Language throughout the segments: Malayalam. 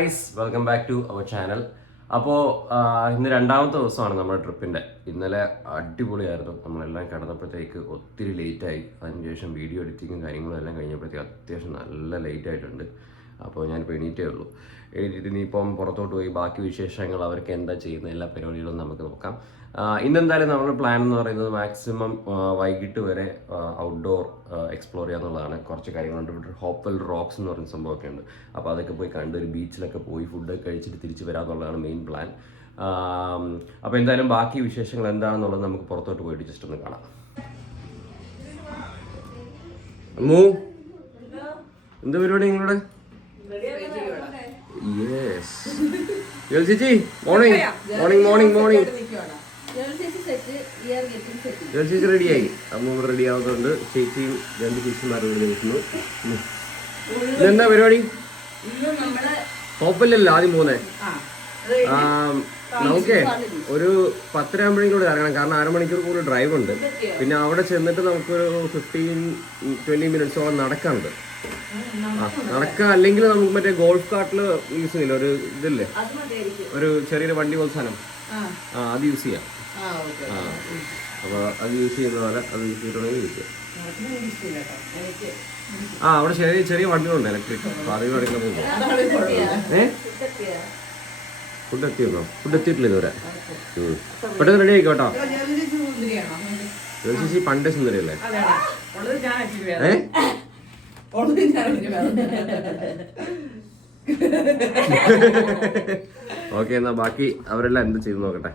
Guys, welcome back to our channel. അപ്പോൾ ഇന്ന് രണ്ടാമത്തെ ദിവസമാണ് നമ്മുടെ ട്രിപ്പിൻ്റെ. ഇന്നലെ അടിപൊളിയായിരുന്നു. നമ്മളെല്ലാം കിടന്നപ്പോഴത്തേക്ക് ഒത്തിരി ലേറ്റായി. അതിനുശേഷം വീഡിയോ എഡിറ്റിങ്ങും കാര്യങ്ങളും എല്ലാം കഴിഞ്ഞപ്പോഴത്തേക്ക് അത്യാവശ്യം നല്ല ലേറ്റ് ആയിട്ടുണ്ട്. അപ്പോൾ ഞാനിപ്പോൾ എണീറ്റേ ഉള്ളൂ. എണീറ്റിട്ട് ഇനിയിപ്പം പുറത്തോട്ട് പോയി ബാക്കി വിശേഷങ്ങൾ അവർക്ക് എന്താ ചെയ്യുന്ന എല്ലാ പരിപാടികളും നമുക്ക് നോക്കാം. ഇന്നെന്തായാലും നമ്മുടെ പ്ലാൻ എന്ന് പറയുന്നത് മാക്സിമം വൈകിട്ട് വരെ ഔട്ട്ഡോർ എക്സ്പ്ലോർ ചെയ്യാന്നുള്ളതാണ്. കുറച്ച് കാര്യങ്ങളുണ്ട്. ഇവിടെ ഹോപ്പൽ റോക്സ് എന്ന് പറയുന്ന സംഭവമൊക്കെ ഉണ്ട്. അപ്പോൾ അതൊക്കെ പോയി കണ്ട് ഒരു ബീച്ചിലൊക്കെ പോയി ഫുഡൊക്കെ കഴിച്ചിട്ട് തിരിച്ച് വരാമെന്നുള്ളതാണ് മെയിൻ പ്ലാൻ. അപ്പോൾ എന്തായാലും ബാക്കി വിശേഷങ്ങൾ എന്താണെന്നുള്ളത് നമുക്ക് പുറത്തോട്ട് പോയിട്ട് ജസ്റ്റ് ഒന്ന് കാണാം. അമ്മൂ, എന്താ പരിപാടി നിങ്ങളുടെ? യെസ് ചേച്ചി, മോർണിംഗ് മോർണിംഗ് മോർണിംഗ് മോർണിംഗ്. ചേച്ചി റെഡിയായി, അമ്മ റെഡി ആവുന്നുണ്ട്. ചേച്ചിയും രണ്ട് ചേച്ചിമാരും ഇവിടെ നിൽക്കുന്നു. ഇതെന്താ പരിപാടി? ഹോപ്പല്ലല്ലോ ആദ്യം പോകുന്നേ. നമുക്കേ ഒരു 10:30 ആകുമ്പോഴേക്കും ഇറങ്ങണം. കാരണം 1/2 മണിക്കൂർ കൂടുതൽ ഡ്രൈവ് ഉണ്ട്. പിന്നെ അവിടെ ചെന്നിട്ട് നമുക്കൊരു 15-20 മിനിറ്റ്സോളം നടക്കാനുണ്ട്. നടക്കുക. അല്ലെങ്കിൽ നമുക്ക് മറ്റേ ഗോൾഫ് കാർട്ടിൽ യൂസ് ചെയ്യില്ല, ഒരു ഇതില്ലേ, ഒരു ചെറിയൊരു വണ്ടി പോലെ സാധനം, അത് യൂസ് ചെയ്യാം. അപ്പോൾ അത് യൂസ് ചെയ്യുന്ന പോലെ അത് യൂസ് ചെയ്തിട്ടുണ്ടെങ്കിൽ യൂസ് ചെയ്യാം. അവിടെ ചെറിയ ചെറിയ വണ്ടികളുണ്ട് ഇലക്ട്രിക്. അപ്പോൾ അത് വേണമെങ്കിൽ പോകും. ഫുഡ് എത്തിയിരുന്നോ? ഫുഡ് എത്തിയിട്ടില്ല ഇതുവരെ. പെട്ടെന്ന് റെഡി ആയിക്കോട്ടോ. ചേച്ചി പണ്ടേ സുന്ദരിയല്ലേ? ഓക്കെ, എന്നാ ബാക്കി അവരെല്ലാം എന്ത് ചെയ്തു നോക്കട്ടെ.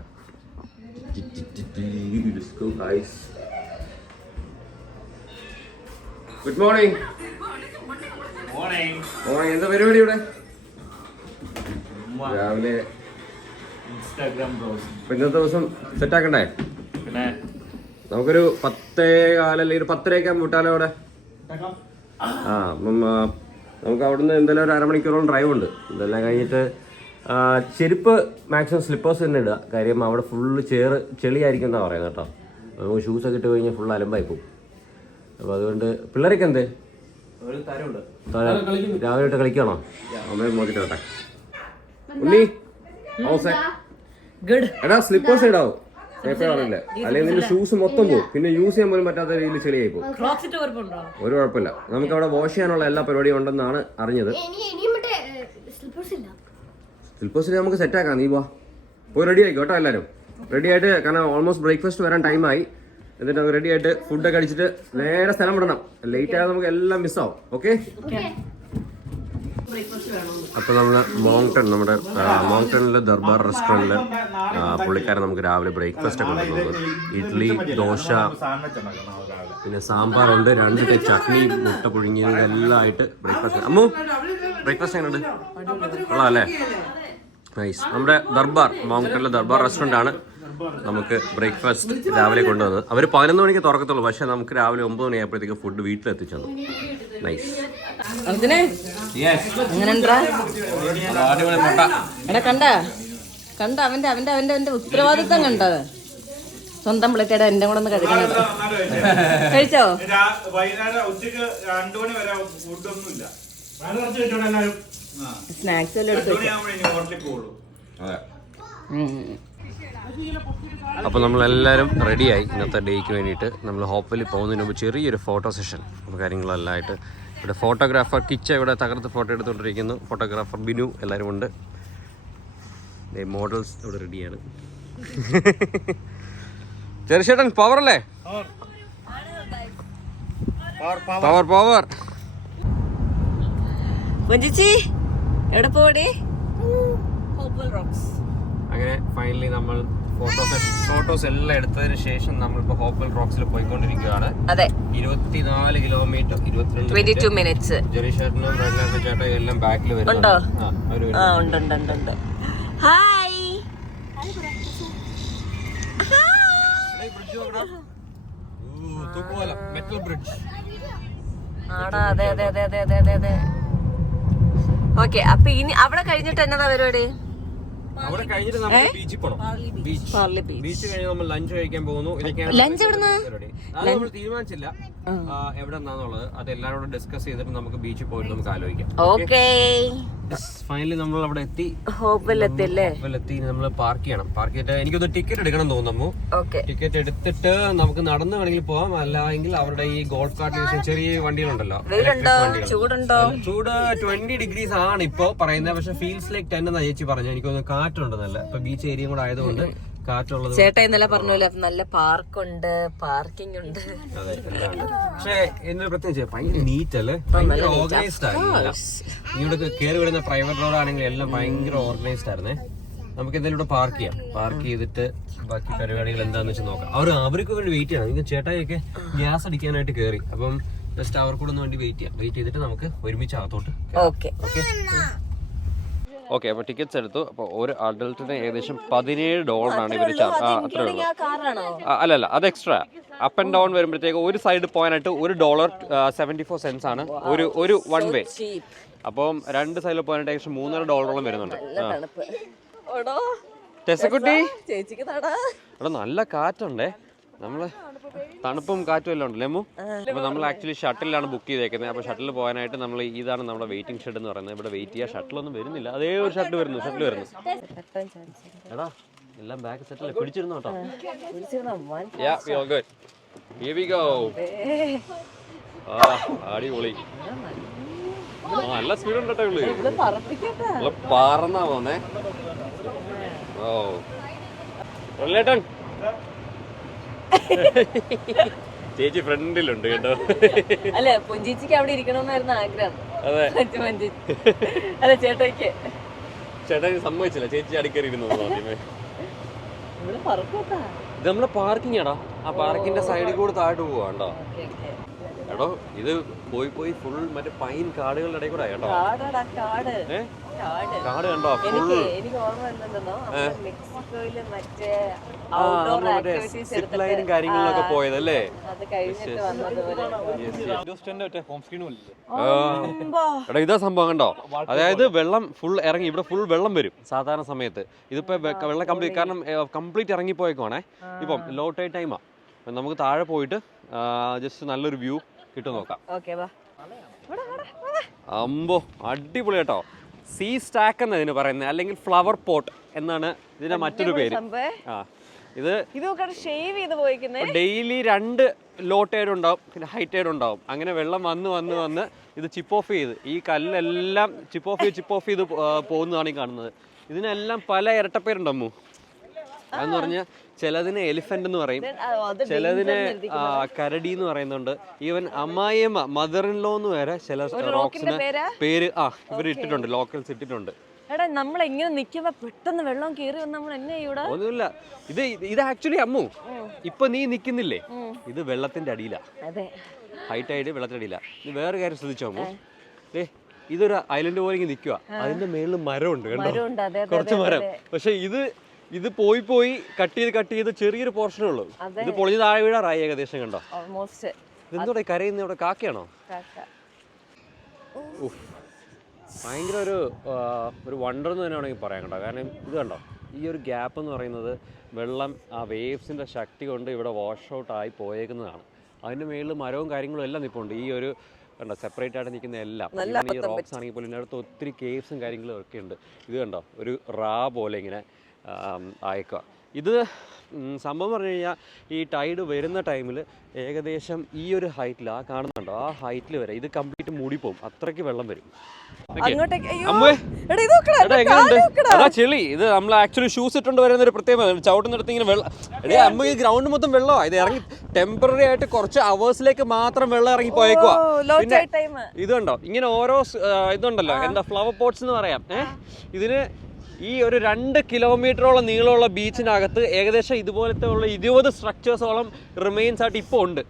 Good morning. മോർണിംഗ്. എന്താ പരിപാടി ഇവിടെ രാവിലെ? ഇന്നത്തെ ദിവസം സെറ്റ് ആക്കണ്ടേ? നമുക്കൊരു 10:15 അല്ലെങ്കിൽ ഒരു 10:30 ആകുമ്പോൾ വിട്ടാലോ അവിടെ? അപ്പം നമുക്ക് അവിടുന്ന് എന്തായാലും ഒരു 1/2 മണിക്കൂറോളം ഡ്രൈവ് ഉണ്ട്. ഇതെല്ലാം കഴിഞ്ഞിട്ട് ചെരുപ്പ് മാക്സിമം സ്ലിപ്പേഴ്സ് തന്നെ ഇടുക. കാര്യം അവിടെ ഫുള്ള് ചെളിയായിരിക്കും എന്നാണ് പറയുന്നത് കേട്ടോ. നമുക്ക് ഷൂസൊക്കെ ഇട്ട് കഴിഞ്ഞാൽ ഫുൾ അലമ്പായി പോകും. അപ്പോൾ അതുകൊണ്ട് പിള്ളേരൊക്കെ എന്തേ രാവിലെ ഇട്ട് കളിക്കണോ? അമ്മയെ നോക്കിട്ട് കേട്ടെ. ഉണ്ണി എടാ സ്ലിപ്പേഴ്സ് ഇടാവോ? എപ്പോഴാണില്ല, അല്ലെങ്കിൽ നിന്റെ ഷൂസ് മൊത്തം പോകും. പിന്നെ യൂസ് ചെയ്യാൻ പോലും പറ്റാത്ത രീതിയിൽ ചെളിയായി പോകും. ഒരു കുഴപ്പമില്ല, നമുക്ക് അവിടെ വാഷ് ചെയ്യാനുള്ള എല്ലാ പരിപാടിയും ഉണ്ടെന്നാണ് അറിഞ്ഞത്. സ്ലിപ്പേഴ്സിൽ നമുക്ക് സെറ്റ് ആക്കാം. നീ പോയി റെഡി ആയിക്കോ കേട്ടോ. എല്ലാവരും റെഡി ആയിട്ട്, കാരണം ഓൾമോസ്റ്റ് ബ്രേക്ക്ഫാസ്റ്റ് വരാൻ ടൈമായി. എന്നിട്ട് നമുക്ക് റെഡി ആയിട്ട് ഫുഡൊക്കെ കഴിച്ചിട്ട് നേരെ സ്ഥലം വിടണം. ലേറ്റ് ആയാൽ നമുക്ക് എല്ലാം മിസ്സാവും. ഓക്കെ. അപ്പോൾ നമ്മൾ നമ്മുടെ മോങ്ടണിലെ ദർബാർ റെസ്റ്റോറൻറ്റിൽ പുള്ളിക്കാരൻ നമുക്ക് രാവിലെ ബ്രേക്ക്ഫാസ്റ്റ് ഒക്കെ കൊണ്ടുവന്നത്. ഇഡ്ഡലി, ദോശ, പിന്നെ സാമ്പാറുണ്ട്, 2 ചട്നി, മുട്ട പുഴുങ്ങിയത് എല്ലാം ആയിട്ട് ബ്രേക്ക്ഫാസ്റ്റ്. അമ്മു, ബ്രേക്ക്ഫാസ്റ്റ് എങ്ങനെയുണ്ട്? കൊള്ളാം അല്ലേ? നൈസ്. നമ്മുടെ ദർബാർ, മോങ്ടണിലെ ദർബാർ റെസ്റ്റോറൻ്റ് ആണ് നമുക്ക് ബ്രേക്ക്ഫാസ്റ്റ് രാവിലെ കൊണ്ടുവന്നത്. അവർ 11 മണിക്ക് തുറക്കത്തുള്ളൂ, പക്ഷേ നമുക്ക് രാവിലെ 9 മണിയായപ്പോഴത്തേക്ക് ഫുഡ് വീട്ടിലെത്തിച്ചു തന്നു. നൈസ്. കണ്ട അവന്റെ ഉത്തരവാദിത്തം കണ്ടത്. സ്വന്തം പ്ലേറ്റയുടെ എന്റെ കൂടെ ഒന്ന് കഴിക്കണത്. കഴിച്ചോ? സ്നാക്സ് എല്ലാം എടുത്തു. അപ്പോൾ നമ്മളെല്ലാവരും റെഡിയായി ഇന്നത്തെ ഡേക്ക് വേണ്ടിയിട്ട്. നമ്മൾ ഹോപ്പലിൽ പോകുന്നതിന് മുമ്പ് ചെറിയൊരു ഫോട്ടോ സെഷൻ കാര്യങ്ങളെല്ലാം ആയിട്ട് ഇവിടെ ഫോട്ടോഗ്രാഫർ കിച്ച ഇവിടെ തകർത്ത് ഫോട്ടോ എടുത്തുകൊണ്ടിരിക്കുന്നു. ഫോട്ടോഗ്രാഫർ ബിനു എല്ലാവരും ഉണ്ട്. മോഡൽസ് ഇവിടെ റെഡിയാണ്. ചെറുശേട്ടൻ പവർ അല്ലേ? Power power. എവിടെ പോടേ? അങ്ങനെ ഫൈനലി നമ്മൾ ഫോട്ടോസ് എല്ലാം എടുത്തതിന് ശേഷം നമ്മളിപ്പോ ഹോപ്പൽ റോക്സിൽ പോയിക്കൊണ്ടിരിക്കുകയാണ്. അതെ, 24 കിലോമീറ്റർ 22 മിനിറ്റ്സ്. ജെറിഷേട്ടനും റെഡ്ലാൻഡ് ചേട്ടൻ എല്ലാം ബാക്കിൽ വരുന്നുണ്ട്. ഹായ്. Metal bridge. അതെ. ഓക്കെ, അപ്പൊ ഇനി അവിടെ കഴിഞ്ഞിട്ട് എന്നതാ പരിപാടി? അവിടെ കഴിഞ്ഞിട്ട് നമ്മൾ ബീച്ചിൽ പോകണം. ബീച്ച് കഴിഞ്ഞ് നമ്മൾ ലഞ്ച് കഴിക്കാൻ പോകുന്നു. ലഞ്ച് എവിടുന്ന് നമ്മൾ തീരുമാനിച്ചില്ല എവിടെ നിന്നാന്നുള്ളത്. അത് എല്ലാവരോടും ഡിസ്കസ് ചെയ്തിട്ട് നമുക്ക് ബീച്ചിൽ പോയിട്ട് നമുക്ക് ആലോചിക്കാം. ഓക്കെ. ഫൈനലി നമ്മൾ അവിടെ എത്തി. ഹോപ്പിലെത്തില്ലേ? എത്തി. നമ്മൾ പാർക്ക് ചെയ്യണം. പാർക്ക് ചെയ്തിട്ട് എനിക്കൊന്ന് ടിക്കറ്റ് എടുക്കണം തോന്നുന്നു. ടിക്കറ്റ് എടുത്തിട്ട് നമുക്ക് നടന്ന് വേണമെങ്കിൽ പോവാം, അല്ലെങ്കിൽ അവരുടെ ഈ ഗോൾഫ് കാർട്ട് ചെറിയ വണ്ടികളുണ്ടല്ലോ, ചൂട് 20 ഡിഗ്രീസ് ആണ് ഇപ്പൊ പറയുന്നത്. പക്ഷെ ഫീൽസ് ലൈക്ക് 10 എന്നാ ചേച്ചി പറഞ്ഞു. എനിക്കൊന്ന് കാറ്റുണ്ട് നല്ല. ഇപ്പൊ ബീച്ച് ഏരിയ കൂടെ ആയതുകൊണ്ട് കാറ്റുള്ളത്. ചേട്ടാ ഇന്നലെ പറഞ്ഞ നല്ല പാർക്കുണ്ട്, പാർക്കിംഗ് ഉണ്ട്. അതെ, എല്ലാം ഉണ്ട്. പക്ഷെ എന്നൊരു പ്രത്യേകിച്ച് ഭയങ്കര നീറ്റ് അല്ലേ, ഭയങ്കര ഓർഗനൈസ്ഡ് ആയില്ല. ഇവിടെ കയറി വരുന്ന പ്രൈവറ്റ് റോഡ് ആണെങ്കിൽ എല്ലാം ഭയങ്കര ഓർഗനൈസ്ഡ് ആയിരുന്നേ. നമുക്ക് എന്തായാലും ഇവിടെ പാർക്ക് ചെയ്യാം. പാർക്ക് ചെയ്തിട്ട് ബാക്കി പരിപാടികൾ എന്താന്ന് വെച്ചാൽ നോക്കാം. അവർക്ക് വേണ്ടി വെയിറ്റ് ചെയ്യണം. നിങ്ങൾ ചേട്ടായിയൊക്കെ ഗ്യാസ് അടിക്കാനായിട്ട് കയറി. അപ്പം ജസ്റ്റ് അവർക്കൂടെ ഒന്ന് വേണ്ടി വെയിറ്റ് ചെയ്യാം. വെയിറ്റ് ചെയ്തിട്ട് നമുക്ക് ഒരുമിച്ച് അകത്തോട്ട്. ഓക്കെ, അപ്പോൾ ടിക്കറ്റ്സ് എടുത്തു. അപ്പോൾ ഒരു അഡൾട്ടിന് ഏകദേശം $17 ഇവർ ചാർജ്. അത്രേ ഉള്ളൂ. അല്ലല്ല, അത് എക്സ്ട്രാ. അപ്പ് ആൻഡ് ഡൗൺ വരുമ്പോഴത്തേക്ക് ഒരു സൈഡ് പോകാനായിട്ട് $1.74 ആണ് ഒരു വൺ വേ. അപ്പം രണ്ട് സൈഡിൽ പോകാനായിട്ട് ഏകദേശം $3.5 വരുന്നുണ്ട്. ടെസക്കുട്ടി അവിടെ നല്ല കാറ്റുണ്ടേ. നമ്മള് തണുപ്പും കാറ്റും എല്ലാം ഉണ്ടല്ലേ അമ്മു? അപ്പൊ നമ്മൾ ആക്ച്വലി ഷട്ടിലാണ് ബുക്ക് ചെയ്തേക്കുന്നത്. അപ്പൊ ഷട്ടിൽ പോകാനായിട്ട് നമ്മൾ ഇതാണ് നമ്മുടെ വെയിറ്റിംഗ് ഷെഡ് എന്ന് പറയുന്നത്. ഇവിടെ വെയിറ്റ് ചെയ്യാൻ ഷട്ടിലൊന്നും വരുന്നില്ല. അതേ ഒരു ഷട്ടിൽ വരുന്നു. എടാ എല്ലാം ബാക്ക് സെറ്റിൽ പിടിച്ചിരുന്നു കേട്ടോ. അടിപൊളി. നല്ല സ്പീഡ് ഉണ്ട് കേട്ടോ. പറന്നാ പോന്നേ. ഓ ലേട്ടൻ ചേച്ചി ഫ്രണ്ടിലുണ്ട് കേട്ടോ. അല്ലെ പൊഞ്ചേച്ചിക്ക് അവിടെ ഇരിക്കണമെന്നായിരുന്നു ആഗ്രഹം. അതെ ചേട്ടയ്ക്ക് സമ്മതിച്ചില്ല. ചേച്ചി അടിക്കറി ഇരുന്നു. ഇത് നമ്മളെ പാർക്കിംഗ് ആടാ. ആ പാർക്കിന്റെ സൈഡിൽ കൂടെ താഴോട്ട് പോവാണ്ടോ എടോ. ഇത് പോയി ഫുൾ മറ്റേ പൈൻ കാടുകളുടെ ഇടയിൽ കൂടെ കേട്ടോ. കാട് കണ്ടോ? എനിക്ക് ഓർമ്മ വരുന്നുണ്ടെന്നോ മെക്സിക്കോയില് മറ്റേ സിപ്പ് ലൈനും കാര്യങ്ങളിലൊക്കെ പോയതല്ലേ. എടാ ഇതാ സംഭവം കണ്ടോ. അതായത് വെള്ളം ഫുൾ ഇറങ്ങി. ഇവിടെ ഫുൾ വെള്ളം വരും സാധാരണ സമയത്ത്. ഇതിപ്പോ വെള്ളം കംപ്ലീറ്റ് കാരണം കംപ്ലീറ്റ് ഇറങ്ങിപ്പോയേക്കോണേ. ഇപ്പം ലോ ടൈഡ് ടൈമാ. നമുക്ക് താഴെ പോയിട്ട് ജസ്റ്റ് നല്ലൊരു വ്യൂ കിട്ടും നോക്കാം. അമ്പോ അടിപൊളി കേട്ടോ. സീ സ്റ്റാക്ക് എന്നാണ് ഇതിന് പറയുന്നത്, അല്ലെങ്കിൽ ഫ്ലവർ പോട്ട് എന്നാണ് ഇതിന്റെ മറ്റൊരു പേര്. ഇത് ഡെയിലി 2 ലോ ടൈഡ് ഉണ്ടാവും, പിന്നെ ഹൈ ടൈഡ് ഉണ്ടാവും. അങ്ങനെ വെള്ളം വന്ന് ഇത് ചിപ്പ് ഓഫ് ചെയ്ത് ഈ കല്ലെല്ലാം ചിപ്പ് ഓഫ് ചെയ്ത് പോകുന്നതാണ് ഈ കാണുന്നത്. ഇതിനെല്ലാം പല ഇരട്ടപ്പേരുണ്ടമ്മു. അതെന്ന് പറഞ്ഞാൽ ചിലതിന് എലിഫന്റ് എന്ന് പറയും, ചിലതിന് കരടി എന്ന് പറയുന്നുണ്ട്. Even Ammayiyamma mother in law എന്ന് വരെ ചില റോക്സിന് പേര് ഇവർ ഇട്ടിട്ടുണ്ട്, ലോക്കൽസ് ഇട്ടിട്ടുണ്ട്. ഒന്നുമില്ല. ഇത് ആക്ച്വലി അമ്മു ഇപ്പൊ നീ നിക്കുന്നില്ലേ, ഇത് വെള്ളത്തിന്റെ അടിയിലാ. ഹൈറ്റ് ആയിട്ട് വെള്ളത്തിന്റെ അടിയിലാ. നീ വേറെ കാര്യം ശ്രദ്ധിച്ചോ അമ്മു, ഇതൊരു ഐലൻഡ് പോലെ നിൽക്കുക. അതിന്റെ മേളിൽ മരമുണ്ട് കണ്ടോ, കുറച്ച് മരം. പക്ഷെ ഇത് പോയി കട്ട് ചെയ്ത് ചെറിയൊരു പോർഷനേ ഉള്ളൂ. ഇത് പൊളിഞ്ഞ് താഴെ വീഴാറായി ഏകദേശം. കണ്ടോ ഇതെന്തോടെ കരയുന്ന ഇവിടെ കാക്കയാണോ? ഭയങ്കര ഒരു വണ്ടർ എന്ന് തന്നെ വേണമെങ്കിൽ പറയാം കേട്ടോ. കാരണം ഇത് കണ്ടോ, ഈ ഒരു ഗ്യാപ്പ് എന്ന് പറയുന്നത് വെള്ളം ആ വേവ്സിൻ്റെ ശക്തി കൊണ്ട് ഇവിടെ വാഷ് ഔട്ട് ആയി പോയേക്കുന്നതാണ്. അതിൻ്റെ മേളിൽ മരവും കാര്യങ്ങളും എല്ലാം നിൽപ്പുണ്ട്. ഈ ഒരു കണ്ടോ സെപ്പറേറ്റ് ആയിട്ട് നിൽക്കുന്ന എല്ലാം. ഈ റോക്സ് ആണെങ്കിൽ പോലും ഇതിനടുത്ത് ഒത്തിരി കേവ്സും കാര്യങ്ങളും ഒക്കെ ഉണ്ട്. ഇത് കണ്ടോ ഒരു റാ പോലെ ഇങ്ങനെ അയക്കുക. ഇത് സംഭവം പറഞ്ഞു കഴിഞ്ഞാൽ ഈ ടൈഡ് വരുന്ന ടൈമിൽ ഏകദേശം ഈ ഒരു ഹൈറ്റിൽ കാണുന്നുണ്ടോ, ആ ഹൈറ്റിൽ വരെ ഇത് കംപ്ലീറ്റ് മൂടിപ്പോവും. അത്രയ്ക്ക് വെള്ളം വരും. അതാ ചെളി. ഇത് നമ്മൾ ആക്ച്വലി ഷൂസ് ഇട്ടുകൊണ്ട് വരുന്ന ഒരു പ്രത്യേകത. ചവിട്ടുന്നിടത്ത് ഇങ്ങനെ വെള്ളം അമ്മ ഈ ഗ്രൗണ്ട് മൊത്തം വെള്ളമാണ്. ഇത് ഇറങ്ങി ടെമ്പററി ആയിട്ട് കുറച്ച് അവേഴ്സിലേക്ക് മാത്രം വെള്ളം ഇറങ്ങി പോയേക്കുക. പിന്നെ ഇതുണ്ടോ ഇങ്ങനെ ഓരോ ഇതുണ്ടല്ലോ, എന്താ ഫ്ലവർ പോട്ട്സ് എന്ന് പറയാം. ഇതിന് ഈ ഒരു 2 കിലോമീറ്ററോളം നീളമുള്ള ബീച്ചിനകത്ത് ഏകദേശം ഇതുപോലത്തെ ഉള്ള 20 സ്ട്രക്ചേഴ്സോളം റിമെയിൻസ് ആയിട്ട് ഇപ്പോൾ ഉണ്ട്.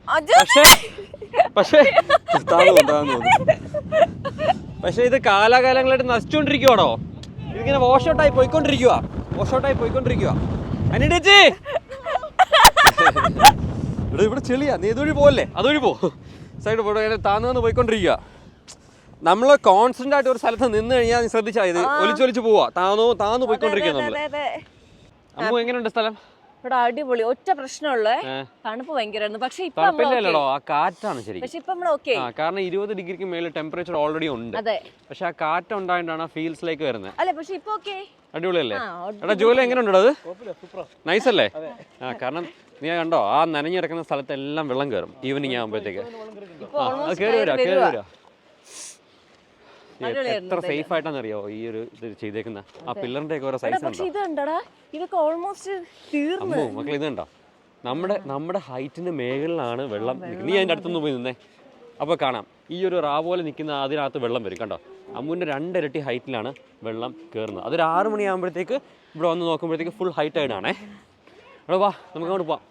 പക്ഷെ ഇത് കാലാകാലങ്ങളായിട്ട് നശിച്ചുകൊണ്ടിരിക്കുവാണോ. ഇതിങ്ങനെ വാഷ് ഔട്ടായി പോയിക്കൊണ്ടിരിക്കുക. അനിടേച്ചി ഇവിടെ ചെളിയാ. നീ ഇതുവഴി പോവല്ലേ, അതുവഴി പോ. സൈഡ് പോയി താന്ന് പോയിക്കൊണ്ടിരിക്കുക. നമ്മൾ കോൺസ്റ്റന്റ് ആയിട്ട് ഒരു സ്ഥലത്ത് നിന്ന് കഴിഞ്ഞാൽ നീ ശ്രദ്ധിച്ചാൽ ഇത് ഒലിച്ചൊലിച്ച് പോവാ. താന്നു പോയിക്കൊണ്ടിരിക്കുക നമ്മള്. അമ്മു എങ്ങനെയുണ്ട് സ്ഥലം? ഇവിടെ അടിപൊളി. ഒറ്റ പ്രശ്നമുള്ളേ തണുപ്പ് ഭയങ്കരമായിരുന്നു. പക്ഷെ ഇപ്പൊ ആ കാറ്റാണ് ശരി. പക്ഷെ ഇപ്പൊ നമ്മൾ ഓക്കെ, കാരണം 20 ഡിഗ്രിക്ക് മേളിൽ ടെമ്പറേച്ചർ ഓൾറെഡി ഉണ്ട്. അതെ, പക്ഷെ ആ കാറ്റ് ഉണ്ടായിട്ടാണ് ഫീൽസിലേക്ക് വരുന്നത്. അല്ലെ പക്ഷെ ഇപ്പൊ ഓക്കെ അടിപൊളിയല്ലേ? എടാ ജോലി എങ്ങനെ ഉണ്ടോ? അത് നൈസ് അല്ലേ? കാരണം നീ കണ്ടോ ആ നനഞ്ഞു കിടക്കുന്ന സ്ഥലത്തെല്ലാം വെള്ളം കയറും ഈവനിങ് ആകുമ്പോഴത്തേക്ക്. അത് കയറി വരാ. എത്ര സേഫ് ആയിട്ടാണ് അറിയോ ഈ ഒരു ഇത് ചെയ്തേക്കുന്ന ആ പില്ലറിന്റെ ഒക്കെ ഓരോ സൈസ് ഉണ്ടോ മക്കളെ? ഇത് കണ്ടോ നമ്മുടെ ഹൈറ്റിന്റെ മേഖലയിലാണ് വെള്ളം. നീ അതിന്റെ അടുത്തൊന്ന് പോയി നിന്നേ, അപ്പോൾ കാണാം ഈ ഒരു റാ പോലെ നിൽക്കുന്ന അതിനകത്ത് വെള്ളം വരും. കണ്ടോ, അമ്മുവിന്റെ 2 ഇരട്ടി ഹൈറ്റിലാണ് വെള്ളം കയറുന്നത്. അതൊരു 6 മണിയാകുമ്പോഴത്തേക്ക് ഇവിടെ വന്ന് നോക്കുമ്പോഴത്തേക്ക് ഫുൾ ഹൈറ്റ് ആയിട്ടാണേ. അവിടെ വാ, നമുക്ക് അങ്ങോട്ട് പോവാം.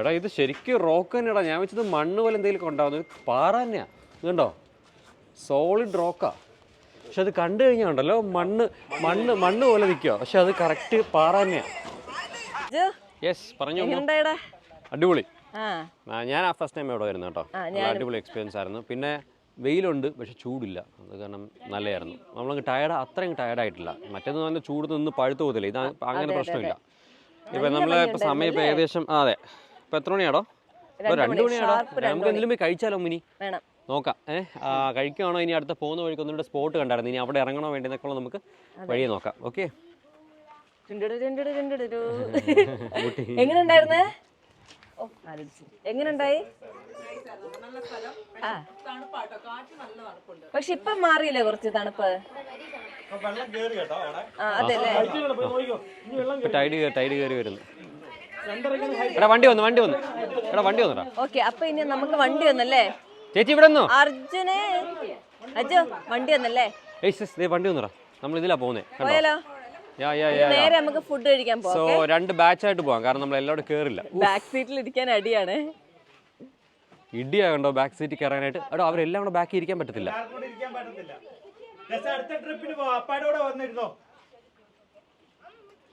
എടാ ഇത് ശരിക്കും റോക്ക് തന്നെയാടാ. ഞാൻ വെച്ചത് മണ്ണ് പോലെ എന്തെങ്കിലും ഉണ്ടാവുന്നത്, പാറ തന്നെയാ. ഇതുണ്ടോ, സോളിഡ് റോക്കാ. പക്ഷെ അത് കണ്ടു കഴിഞ്ഞാൽ ഉണ്ടല്ലോ മണ്ണ് പോലെ നിൽക്കുക, പക്ഷെ അത് കറക്റ്റ് പാറ തന്നെയാ. യെസ്, പറഞ്ഞു. അടിപൊളി. ഞാൻ ആ ഫസ്റ്റ് ടൈം ഇവിടെ വരുന്നത് കേട്ടോ. അടിപൊളി എക്സ്പീരിയൻസ് ആയിരുന്നു. പിന്നെ വെയിലുണ്ട് പക്ഷെ ചൂടില്ല, അത് കാരണം നല്ലതായിരുന്നു. നമ്മളങ്ങ് അത്രയും ടയർഡായിട്ടില്ല. മറ്റേത് നല്ല ചൂട് നിന്ന് പഴുത്തു പോകത്തില്ല. ഇത് അങ്ങനെ പ്രശ്നമില്ല. ഇപ്പം നമ്മളിപ്പോൾ സമയം ഇപ്പം ഏകദേശം അതെ ഇപ്പം എത്ര മണിയാടോ? ഇപ്പോൾ 2 മണിയാടോ? നമുക്ക് എന്തെങ്കിലും പോയി കഴിച്ചാലോ മിനി? നോക്കാം. കഴിക്കുകയാണോ? ഇനി അടുത്ത പോകുന്ന വഴിക്ക് ഒന്നുകൂടെ സ്പോട്ട് കണ്ടായിരുന്നു. ഇനി അവിടെ ഇറങ്ങണോ വേണ്ടിയെന്നൊക്കെ നമുക്ക് വഴിയെ നോക്കാം. ഓക്കെ, എങ്ങനെയുണ്ടായിരുന്നേ? എങ്ങനെയുണ്ടായി? പക്ഷെ ഇപ്പം മാറിയില്ലേ കുറച്ച് തണുപ്പ്? ടൈഡ് കയറി വരുന്നു. എടാ വണ്ടി വന്നു. എടാ വണ്ടി വന്നുടാ. ഓക്കെ, അപ്പൊ ഇനി നമുക്ക് വണ്ടി വന്നല്ലേ ചേച്ചി? ഇവിടെ വന്നോ അർജുനെ? വണ്ടി വന്നല്ലേ? വണ്ടി വന്നുടാ. നമ്മൾ ഇതിലാ പോകുന്നേ. പോയാലോ? നേരെ നമുക്ക് ഫുഡ് കഴിക്കാൻ പോകാം. സോ 2 ബാച്ചായിട്ട് പോവാം, കാരണം നമ്മൾ എല്ലാവരും കേറില്ല. ബാക്ക് സീറ്റിൽ ഇരിക്കാൻ അടിയാണ്. ഇടിയാ കണ്ടോ ബാക്ക് സീറ്റിൽ കയറാനായിട്ട്. എടോ അവരെല്ലാം കൂടെ ബാക്കിൽ ഇരിക്കാൻ പറ്റത്തില്ല.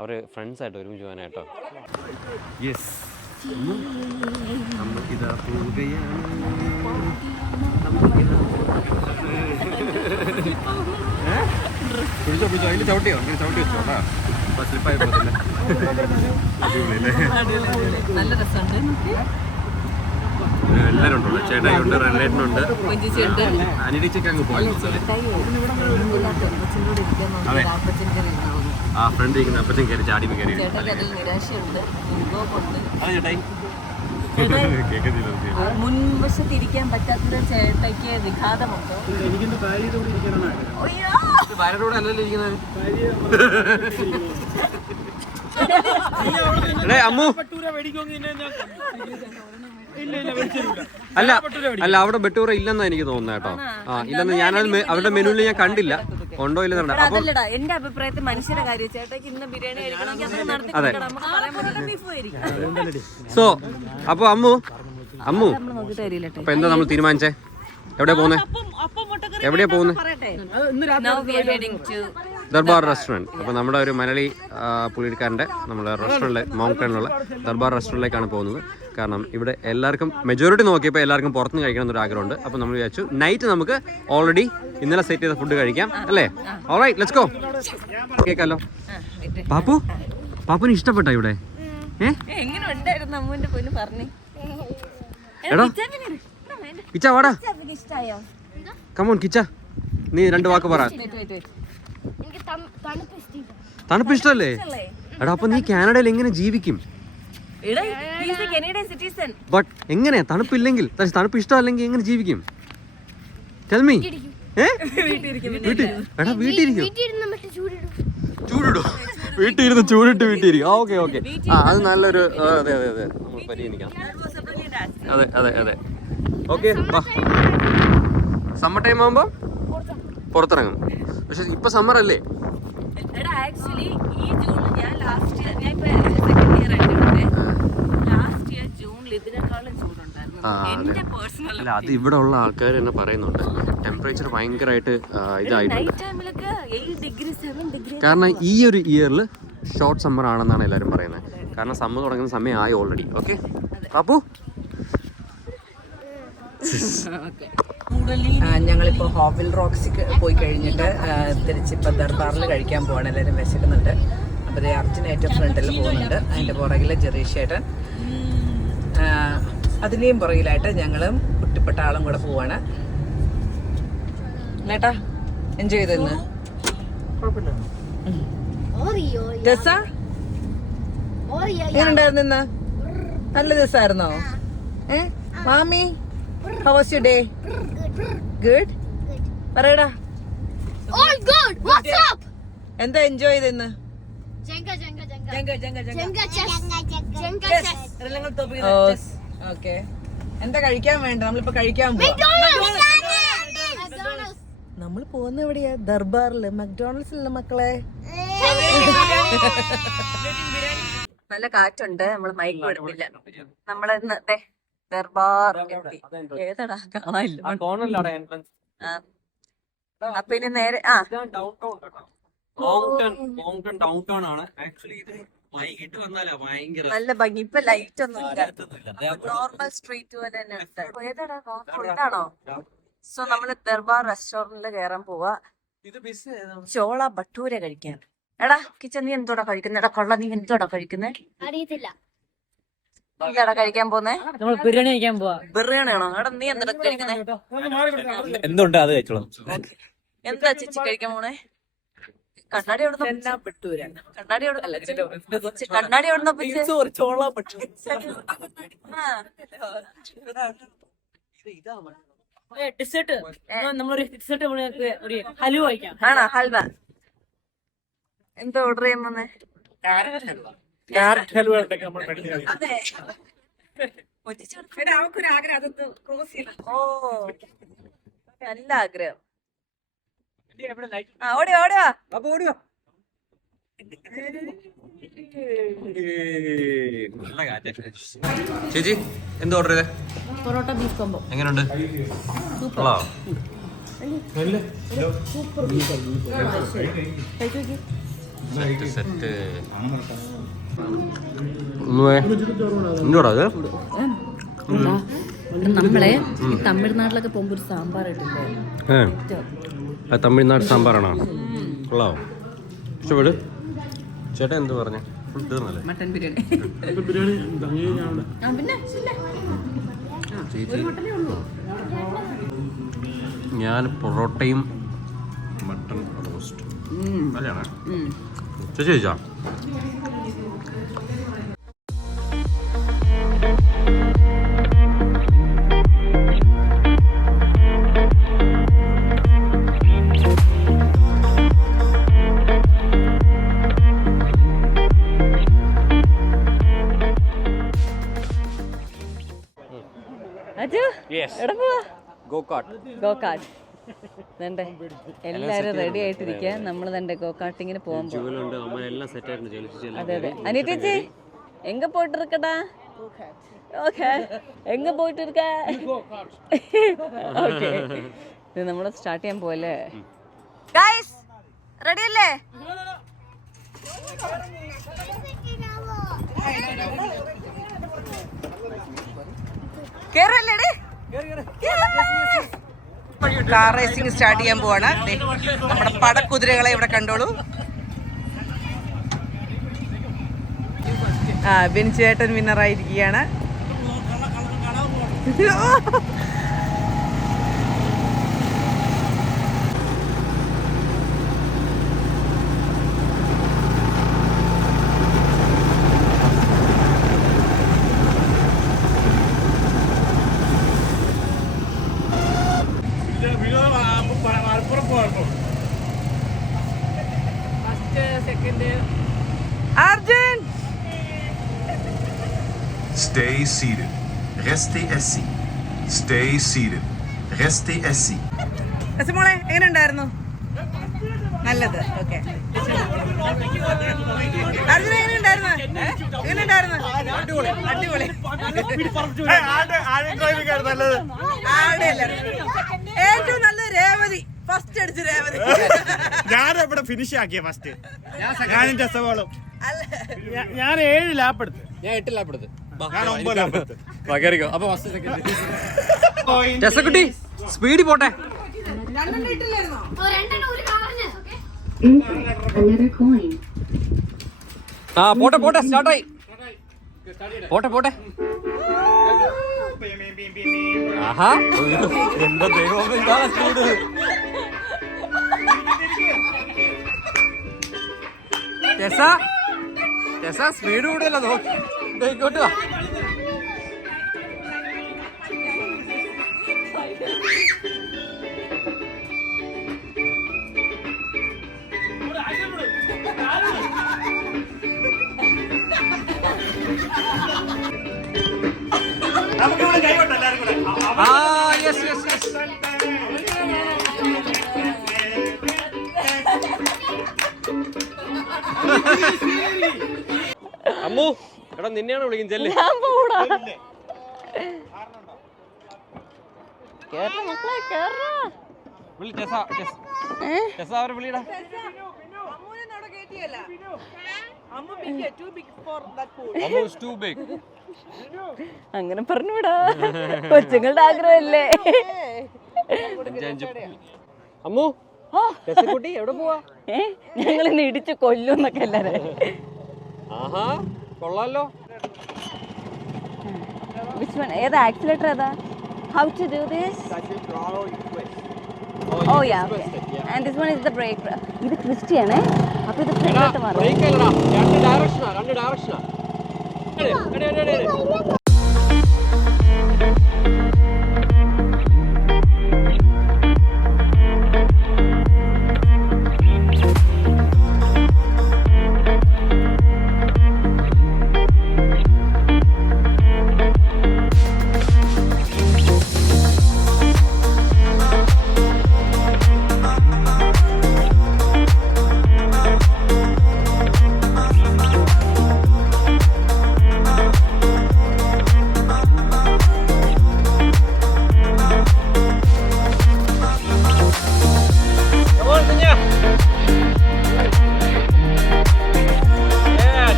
അവര് ഫ്രണ്ട്സ് ആയിട്ട് ഒരുമിച്ച് പോകാനായിട്ടോ. യെസ്, നമ്മളിതാ പോവുകയാണ്. പിടിച്ചോ അതിൽ ചവിട്ടിയോ? അങ്ങനെ ചവിട്ടി വെച്ചോട്ടാ, സ്ലിപ്പായി പോകത്തില്ല. നല്ല രസമുണ്ട്. എല്ലാവരും ഉണ്ടോ? ചേട്ടായി ഉണ്ട്, റെലേറ്റനുണ്ട്, അനിടിച്ചൊക്കെ അങ്ങ് പോയി. അതെ, ആ ഫ്രണ്ട് ഇരിക്കുന്ന അപ്പച്ചൻ കയറി ചാടി കയറി. മുൻവശത്തിരിക്കാൻ പറ്റാത്ത ചേട്ടയ്ക്ക് വിഘാതമുണ്ടോ? ഭാര്യയോടെ അല്ലല്ലോ ഇരിക്കുന്നത്. അമ്മു അല്ല അവിടെ ബട്ടൂറ ഇല്ലെന്നാ എനിക്ക് തോന്നുന്നത് കേട്ടോ. ഇല്ലെന്ന് ഞാനത് അവരുടെ മെനുവിൽ ഞാൻ കണ്ടില്ല. ഉണ്ടോ ഇല്ലെന്നുണ്ട്. അപ്പം എന്റെ അഭിപ്രായത്തിൽ മനുഷ്യരുടെ കാര്യം ചേട്ടയ്ക്ക് ഇന്ന് ബിരിയാണി അതെ. സോ അപ്പൊ അമ്മു അപ്പൊ എന്താ നമ്മൾ തീരുമാനിച്ചേ? എവിടെയാ പോകുന്നത്? ദർബാർ റെസ്റ്റോറൻറ്റ്. അപ്പോൾ നമ്മുടെ ഒരു മലയാളി പുള്ളിക്കാരൻ്റെ നമ്മുടെ റെസ്റ്റോറൻറ്റിലെ മൗണ്ടനിലുള്ള ദർബാർ റെസ്റ്റോറൻറ്റിലേക്കാണ് പോകുന്നത്. കാരണം ഇവിടെ എല്ലാവർക്കും മെജോറിറ്റി നോക്കിയപ്പോൾ എല്ലാവർക്കും പുറത്തുനിന്ന് കഴിക്കണം എന്നൊരു ആഗ്രഹമുണ്ട്. അപ്പോൾ നമ്മൾ വിചാരിച്ചു നൈറ്റ് നമുക്ക് ഓൾറെഡി ഇന്നലെ സെറ്റ് ചെയ്ത ഫുഡ് കഴിക്കാം അല്ലേ? Alright, let's go. കേൾക്കാമല്ലോ. പാപ്പുന് ഇഷ്ടപ്പെട്ടോ ഇവിടെ? എടാ കിച്ച വാടാ, കമോൺ കിച്ച, നീ 2 വാക്ക് പറ. തണുപ്പ് ഇഷ്ടമല്ലേ? എടാ അപ്പൊ നീ കാനഡയിൽ എങ്ങനെ ജീവിക്കും? ബട്ട് എങ്ങനെ തണുപ്പില്ലെങ്കിൽ, തണുപ്പ് ഇഷ്ടമല്ലെങ്കിൽ എങ്ങനെ ജീവിക്കും? Tell me. എടാ വീട്ടിലിരിക്കും. ചൂടിടോ? വീട്ടിലിരുന്ന് ചൂടിട്ട് വീട്ടിലിരിക്കും. ഓക്കെ അത് നല്ലൊരു അതെ നമ്മൾ പരിഗണിക്കാം. അതെ ഓക്കെ. സമ്മർ ടൈം ആകുമ്പോ പുറത്തിറങ്ങും. പക്ഷെ ഇപ്പൊ സമ്മർ അല്ലേ? ആക്ച്വലി ഈ ജൂണിൽ ഞാൻ ലാസ്റ്റ് ഇയർ ജൂണിൽ ഇതിനേക്കാളും ചൂടുണ്ടായിരുന്നു. അല്ല അത് ഇവിടെ ഉള്ള ആൾക്കാർ തന്നെ പറയുന്നുണ്ട് ടെമ്പറേച്ചർ ഭയങ്കരമായിട്ട് ഇതായിട്ടുണ്ട്. കാരണം ഈ ഒരു ഇയറിൽ ഷോർട്ട് സമ്മർ ആണെന്നാണ് എല്ലാവരും പറയുന്നത്. കാരണം സമ്മർ തുടങ്ങുന്ന സമയം ആയി ഓൾറെഡി. ഓക്കെ അപ്പു ഞങ്ങളിപ്പോൾ ഹോബിൽ റോക്സിക്ക് പോയി കഴിഞ്ഞിട്ട് തിരിച്ചിപ്പോൾ ദർബാറിൽ കഴിക്കാൻ പോവാണ്. എല്ലാവരും വിശക്കുന്നുണ്ട്. അപ്പോൾ ഇത് അർജുൻ ഏറ്റവും ഫ്രണ്ടിൽ പോകുന്നുണ്ട്. അതിൻ്റെ പുറകിൽ ജെറീഷേട്ടൻ, അതിൻ്റെയും പുറകിലായിട്ട് ഞങ്ങളും കുട്ടിപ്പെട്ട ആളും കൂടെ പോവാണ്. നേട്ടാ എൻജോയ് ചെയ്തെന്ന് എങ്ങനെയുണ്ടായിരുന്നു ഇന്ന്? നല്ല ദിവസമായിരുന്നോ? മാമി, how was your day? Good? പറയടാ. All good. What's up? എന്താ എൻജോയ് ചെയ്തെന്ന്? ഓക്കെ. എന്താ കഴിക്കാൻ വേണ്ട? നമ്മളിപ്പോ കഴിക്കാൻ പോവാ. നമ്മൾ പോകുന്ന എവിടെയാ? ദർബാറില്, മക്ഡോണൽഡ്സിലുള്ള മക്കളെ. നല്ല കാറ്റുണ്ട്. നമ്മള് മൈക്ക് കൊടുത്തില്ല. നമ്മളിന്ന് ദർബാർ ഏതാടാ കാണാനില്ല. അപ്പൊ ഇനി നേരെ നല്ല ഭംഗി. ഇപ്പൊ ലൈറ്റ് ഒന്നും നോർമൽ സ്ട്രീറ്റ് പോലെ തന്നെ ഉണ്ട്. ഏതാടാ ഫുഡാണോ? സോ നമ്മള് ദർബാർ റെസ്റ്റോറന്റിൽ കയറാൻ പോവാ. ചോള ഭട്ടൂര കഴിക്കാൻ. എടാ കിച്ചൻ നീ എന്തോടാ കഴിക്കുന്നേടാ? കൊള്ള നീ എന്തോടാ കഴിക്കുന്നേ? അറിയത്തില്ല. എന്താടാ കഴിക്കാൻ പോന്നേ? നമ്മൾ ബിരിയാണി കഴിക്കാൻ പോവാ. ബിരിയാണിയാണോ? എടാ നീ എന്താ കഴിക്കുന്നേ? എന്തുണ്ട് അത് കഴിച്ചോളാം. എന്താ ചേച്ചി കഴിക്കാൻ പോണേ? കണ്ണാടി എവിടുന്ന? കണ്ണാടി കണ്ണാടി എവിടുന്ന? ഡിസേർട്ട് നമ്മളൊരു ഡിസേർട്ട് ഒരു ഹലുവ കഴിക്കാം. ആണോ? ഹൽവ എന്താ ഓർഡർ ചെയ്യാൻ പോന്നേ? അതെ. ഓ നല്ല ആഗ്രഹം. ഓടി ഓടിവാ. ചേച്ചി എന്ത് ഓർഡർ ചെയ്തേ? Parotta beef combo. എങ്ങനെയുണ്ട്? കൊള്ളാം. സെറ്റ് എന്നോടാ അത്? നമ്മളെ തമിഴ്നാട്ടിലൊക്കെ പോകുമ്പോ ഒരു സാമ്പാർ ഇട്ടില്ലേ? തമിഴ്നാട് സാമ്പാറാണോ? കൊള്ളാവോ? ഇഷ്ടപ്പെട്? ചേട്ടാ എന്ത് പറഞ്ഞു? തീർന്നല്ലേ? മട്ടൻ ബിരിയാണി. ഞാൻ പൊറോട്ടയും മട്ടൺ റോസ്റ്റ്. നല്ലതാണ് ചേച്ചി. ചേച്ചാ ഗോകാർട്ട്. എല്ലാരും റെഡി ആയിട്ടിരിക്കുക. നമ്മൾ തന്നെ ഗോകാർട്ടിങ്ങിന് പോകുമ്പോ. അതെ അതെ. അനിയത്തേച്ചി എങ്ക പോയിട്ട് ഇരിക്കടാ? ഓക്കെ, എങ്ക പോയിട്ട് ഇരിക്ക? ഓക്കെ, ഇത് നമ്മള് സ്റ്റാർട്ട് ചെയ്യാൻ പോവല്ലേ? ഗൈസ് റെഡി അല്ലേ? കാർ റേസിംഗ് സ്റ്റാർട്ട് ചെയ്യാൻ പോവാണ്. നമ്മുടെ പടക്കുതിരകളെ ഇവിടെ കണ്ടോളൂ. ബെൻചേട്ടൻ വിന്നറായിരിക്കുകയാണ്. Arjun! Stay seated. Restez assis. Stay seated. Restez assis. മോളെ എങ്ങനെ ഉണ്ടായിരുന്നു? നല്ലത്. ഓക്കെ. അർജുന എങ്ങനെ ഉണ്ടായിരുന്നു? എങ്ങനെ ഉണ്ടായിരുന്നു? അടിപൊളി. ഏറ്റവും നല്ല രേവതി. ഫസ്റ്റ് അടിച്ചു രേവതി. ഞാനിവിടെ ഫിനിഷ് ആക്കിയ ഫസ്റ്റ്. ഞാനും രസവോളും. ഞാൻ 7 ലാപ്പ് എടുത്ത്. ഞാൻ 8 ലാപ്പ് എടുത്ത്. ഞാൻ 9 ലാപ്പ് എടുത്ത്. അപ്പൊ രസക്കുട്ടി സ്പീഡിൽ പോട്ടെ. ആ പോട്ടെ പോട്ടെ, സ്റ്റാർട്ടായി. പോട്ടെ പോട്ടെ. ആഹാ, എന്താ ദൈവം, ഇതാണ് സ്പീഡ്. സ്പീഡ് കൂടെയല്ല, നോക്കി ഇങ്ങോട്ട് വാ. നമുക്കിവിടെ കൈവിട്ടോ എല്ലാവരും കൂടെ. ആ യെസ് യെസ് യെസ്. അമ്മു, എടാ നിന്നെയാണ് വിളിക്കുന്നത്, ചെല്ല്. ഞാൻ പോടാ. കേറ മക്കളെ, കേറ. വിളി ടെസ, ടെസ അവരെ വിളിയടാ. അങ്ങനെ പറഞ്ഞൂടാ, കൊച്ചുങ്ങളുടെ ആഗ്രഹമല്ലേ. അമ്മു, ടെസക്കുട്ടി എവിടെ പോവാ? ഞങ്ങളിന്ന് ഇടിച്ച് കൊല്ലുന്നൊക്കെ എല്ലാരും. ആഹാ, കൊള്ളാലോ. ഏതാ ആക്സിലേറ്റർ ഏതാ? How to do this? Oh yeah, okay. And this one is the brake. ഇത് ട്വിസ്റ്റ് ചെയ്യണേ, അപ്പൊ ഇത് ഫ്രണ്ടിലോട്ട് മാറും. ബ്രേക്ക് അല്ലടാ, രണ്ട് ഡയറക്ഷനാ.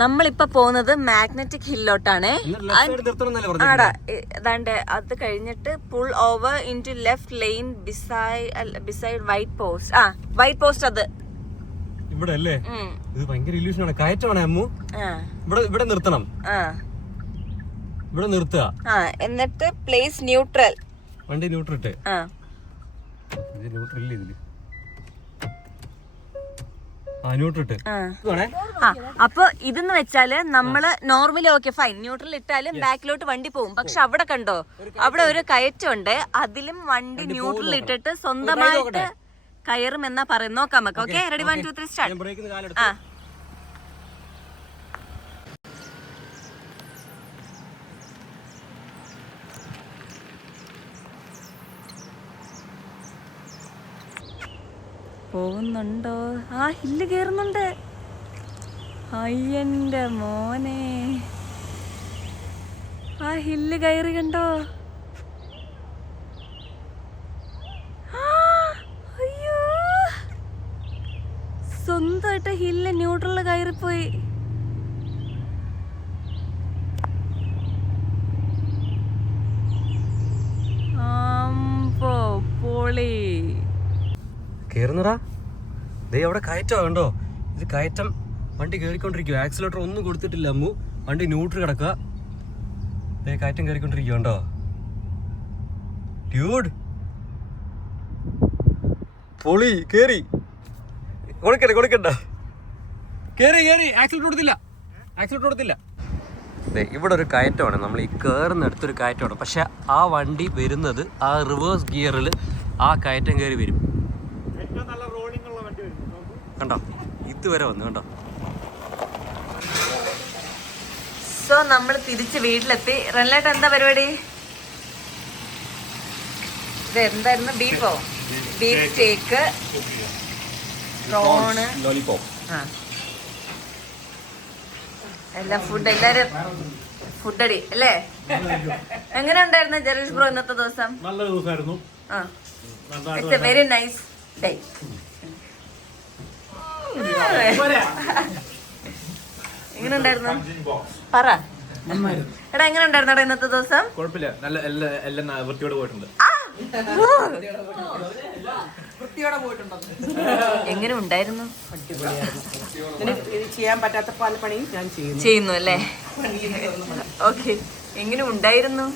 നമ്മളിപ്പോ പോകുന്നത് മാഗ്നറ്റിക് ഹില്ലോട്ടാണ്. ആടാ, അതാണ്ട് അത് കഴിഞ്ഞിട്ട് pull over into left lane beside white post. White post അത് ഇവിടെ അല്ലേ? ഇത് ഭയങ്കര ഇല്യൂഷനാണ്, കയറ്റമാണ് അമ്മു. ഇവിടെ നിർത്തണം, ഇവിടെ നിർത്തുക, എന്നിട്ട് പ്ലേസ് ന്യൂട്രൽ, വണ്ടി ന്യൂട്രൽ ഇട്ട്. ന്യൂട്രൽ ഇല്ല ഇതില്, അപ്പൊ ഇതെന്ന് വെച്ചാല് നമ്മള് നോർമലി ഓക്കെ ഫൈൻ ന്യൂട്രൽ ഇട്ടാലും ബാക്കിലോട്ട് വണ്ടി പോകും. പക്ഷെ അവിടെ കണ്ടോ, അവിടെ ഒരു കയറ്റമുണ്ട്, അതിലും വണ്ടി ന്യൂട്രൽ ഇട്ടിട്ട് സ്വന്തമായിട്ട് കയറും എന്നാ പറയുന്നത്. നോക്കാം നമുക്ക്. Okay, ready, 1 2 3 start. പോകുന്നുണ്ടോ? ഹില്ല് കേറുന്നുണ്ട്. അയ്യന്റെ മോനെ, ആ ഹില്ല് കയറി കണ്ടോ? അയ്യോ, സ്വന്തമായിട്ട് ഹില്ല് ന്യൂട്രലിൽ കയറിപ്പോയി. പൊളി. കേറുന്നടാ, ദേ അവിടെ കയറ്റോ കണ്ടോ? ഇത് കയറ്റം. വണ്ടി കയറിക്കൊണ്ടിരിക്കുക, ആക്സിലേറ്റർ ഒന്നും കൊടുത്തിട്ടില്ല അമ്മു. വണ്ടി ന്യൂട്രൽ കിടക്കുക. ദേ കയറ്റം കയറിക്കൊണ്ടിരിക്കുക കണ്ടോ? ഡ്യൂഡ്, പൊളി. കേറി കൊടുക്കണ്ട. കേറി ആക്സിലേറ്റർ കൊടുത്തില്ല. ഇവിടെ ഒരു കയറ്റമാണ്, നമ്മൾ ഈ കയറുന്നിടത്തൊരു കയറ്റമാണ്. പക്ഷെ ആ വണ്ടി വരുന്നത് ആ റിവേഴ്സ് ഗിയറിൽ ആ കയറ്റം കയറി വരും. കണ്ടോ, ഇതുവരെ വന്നു കണ്ടോ. സോ നമ്മൾ തിരിച്ച് വീട്ടിലെത്തി. റെൻലേട്ട് എന്താ പരിപാടി? ഇത് എന്തായിരുന്നു? Beef steak, prawn, lollipop. എല്ലാം ഫുഡ്. എല്ലാരും ഫുഡടി അല്ലേ? എങ്ങനെ ഉണ്ടായിരുന്നു ജെറീഷ് ബ്രോ ഇന്നത്തെ ദിവസം? നല്ല ദിവസമായിരുന്നു. It's A very nice day. എങ്ങനെ ഉണ്ടായിരുന്നു പറ. എടാ എങ്ങനെ ഉണ്ടായിരുന്നു ഇന്നത്തെ ദിവസം? കുഴപ്പമില്ല, നല്ല എല്ലാം വൃത്തിയോടെ പോയിട്ടുണ്ട്. എങ്ങനെ ഉണ്ടായിരുന്നു? ചെയ്യാൻ പറ്റാത്ത പല പണിയും ഞാൻ ചെയ്യുന്നു അല്ലേ? ഓക്കെ, എങ്ങനെ ഉണ്ടായിരുന്നു?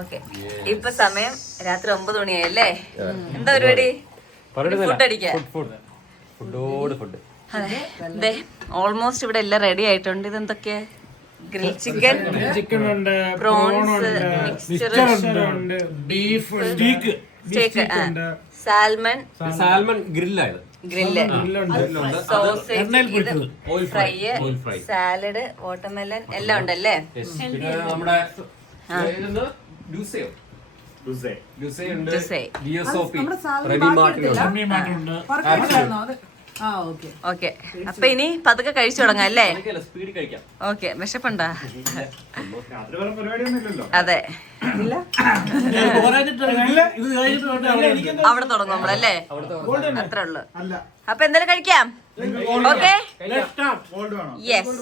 ഓക്കെ, ഇപ്പൊ സമയം രാത്രി 9 മണിയായല്ലേ? എന്താ പരിപാടി? ഫുഡ് അടിക്കാൻ. അതെ, ഓൾമോസ്റ്റ് ഇവിടെ എല്ലാം റെഡി ആയിട്ടുണ്ട്. ഇതെന്തൊക്കെയാ? Grill chicken, prawns, mixture, beef steak, salmon ഗ്രില്ലായത്, grill, sausage, fry, salad, watermelon എല്ലാം ഉണ്ടല്ലേ? നമ്മുടെ ഓക്കെ, അപ്പൊ ഇനി പതുക്കെ കഴിച്ചു തുടങ്ങാം അല്ലേ? സ്പീഡ് കഴിക്കാം. ഓക്കെ, വിശപ്പുണ്ടാ? അതെ, അവിടെ തുടങ്ങും നമ്മളല്ലേ? അത്രേ ഉള്ളു. അപ്പൊ എന്തായാലും കഴിക്കാം. Okay, yes.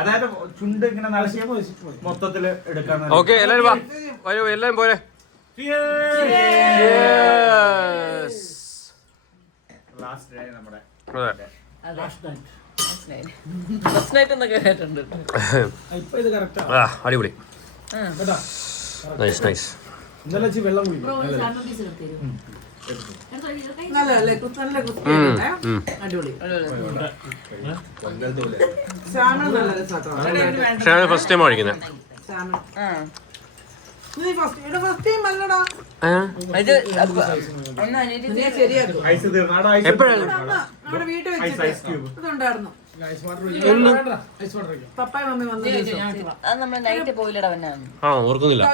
അതായത് ചുണ്ട് ഇങ്ങനെ മൊത്തത്തില് എടുക്കാൻ. ഓക്കെ, എല്ലാരും വരൂ, എല്ലാരും പോരെ. ലാസ്റ്റ് ഡേ നമ്മുടെ അടിപൊളി. നൈസ്. ഇന്നലെ വെള്ളം കുടിക്കും. ഫസ്റ്റ് ടൈം കഴിക്കുന്നത്. നമ്മള് നൈറ്റ് പോയില്ലടാ വന്നെ. ഓർക്കുന്നില്ല.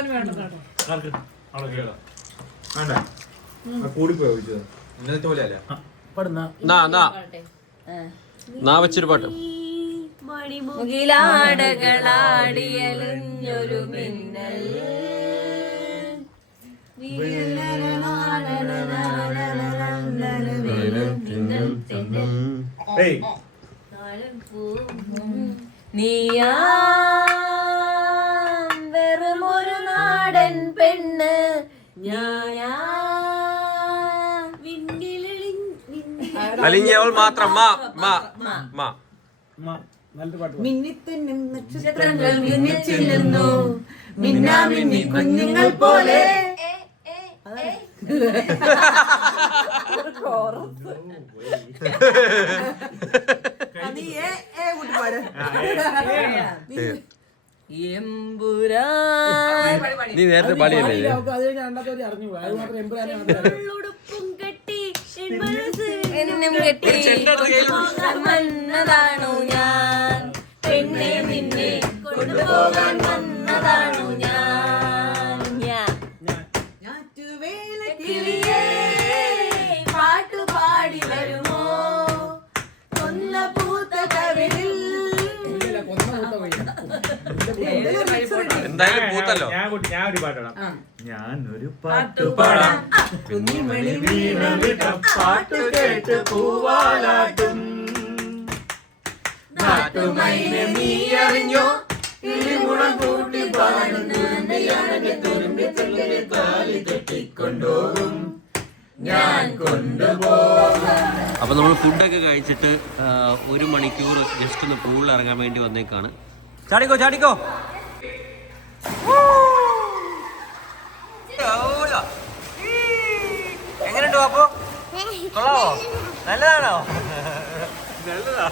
വെച്ചൊരു പാട്ട്. മുകിലാടകളാടിയലിഞ്ഞൊരു മിന്നൽ, നീയാം വെറുമൊരു നാടൻ പെണ്ണ്, അലിഞ്ഞവൾ മാത്രം. മിന്നിത്തിന്നും നക്ഷത്രങ്ങൾ മിന്നിച്ചില്ലുന്നു, മിന്നാമിന്നി കുഞ്ഞുങ്ങൾ പോലെ. നീ നേരത്തെ പാടിയല്ലേ? വന്നതാണു ഞാൻ പെണ്ണെ, നിന്നെ കൊണ്ടുപോകാൻ വന്നതാണു ഞാൻ. കിളിയേ പാട്ടുപാടി എന്തായാലും പൂത്തല്ലോ. ഞാൻ ഒരു പാട്ടാടാം. ഞാനൊരു പാട്ട് പാടാം, കുഞ്ഞിമണി വീണമിട്ടം പാട്ട് കേട്ട് പൂവാലാട്ടും. നാട്ടുമൈനെ നീ അറിഞ്ഞോ, കിളിമുളം കൂട്ടി പാടും തുരുമ്പിയാണെങ്കിൽ തുരുമ്പി തുള്ളി താലി കെട്ടിക്കൊണ്ടുപോകും, ഞാൻ കൊണ്ടുപോകും. അപ്പോൾ നമ്മൾ ഫുഡൊക്കെ കഴിച്ചിട്ട് 1 മണിക്കൂർ ജസ്റ്റ് ഒന്ന് പൂളിൽ ഇറങ്ങാൻ വേണ്ടി വന്നേക്കാണ്. ചാടിക്കോ ചാടിക്കോ. എങ്ങനെയുണ്ടോ അപ്പോ? കൊള്ളാവോ? നല്ലതാണോ? നല്ലതാ.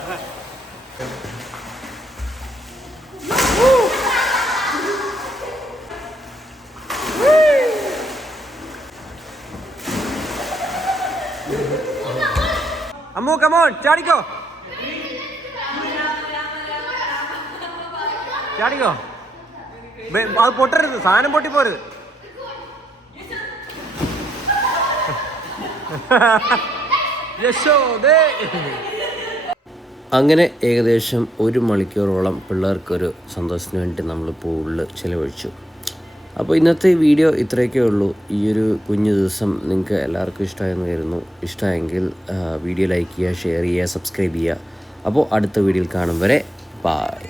അമ്മു കമോൺ ചാടിക്കോ ചാടിക്കോ. അത് പൊട്ടരുത്, സാധനം പൊട്ടിപ്പോരുത്. അങ്ങനെ ഏകദേശം 1 മണിക്കൂറോളം പിള്ളേർക്കൊരു സന്തോഷത്തിന് വേണ്ടി നമ്മൾ പൂളിൽ ചിലവഴിച്ചു. അപ്പോൾ ഇന്നത്തെ വീഡിയോ ഇത്രയൊക്കെ ഉള്ളൂ. ഈ ഒരു കുഞ്ഞു ദിവസം നിങ്ങൾക്ക് എല്ലാവർക്കും ഇഷ്ടമായെന്ന് കരുതുന്നു. ഇഷ്ടമായെങ്കിൽ വീഡിയോ ലൈക്ക് ചെയ്യുക, ഷെയർ ചെയ്യുക, സബ്സ്ക്രൈബ് ചെയ്യുക. അപ്പോൾ അടുത്ത വീഡിയോയിൽ കാണും വരെ ബൈ.